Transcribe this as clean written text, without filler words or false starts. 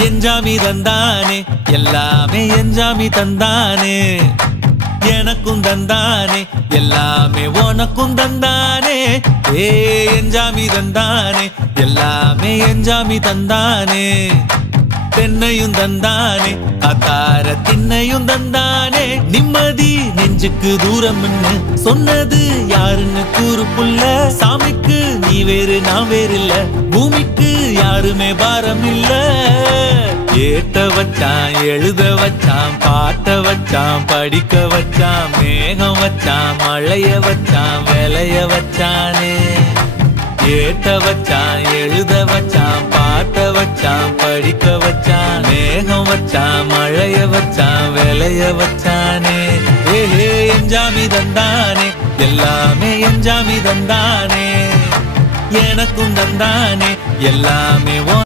எஞ்சாமி தந்தானே எல்லாமே எஞ்சாமி தந்தானே எனக்கும் தந்தானே எல்லாமே உனக்கும் தந்தானே ஏ எஞ்சாமி தந்தானே எல்லாமே எஞ்சாமி தந்தானே தென்னையும் தந்தானே அத்தார திண்ணையும் தந்தானே நிம்மதி நெஞ்சுக்கு தூரம்னு சொன்னது யாருன்னு கூறு புள்ள சாமிக்கு நீ வேறு நான் வேறு இல்ல பூமிக்கு யாருமே பாரம் இல்ல ஏத்த வச்சான் எழுத வச்சான் பாட்ட வச்சான் படிக்க வச்சான் மேகம் வச்சான் மழைய வச்சான் விளைய வச்சானே ஏத்த வச்சான் எழுத வச்சான் பாட்ட வச்சான் படிக்க வச்சான் மேகம் வச்சான் மழைய வச்சான் விளைய வச்சானே ஏஹே எஞ்சாமி தந்தானே எல்லாமே எஞ்சாமி தந்தானே எனக்கும் தந்தானே எல்லாமே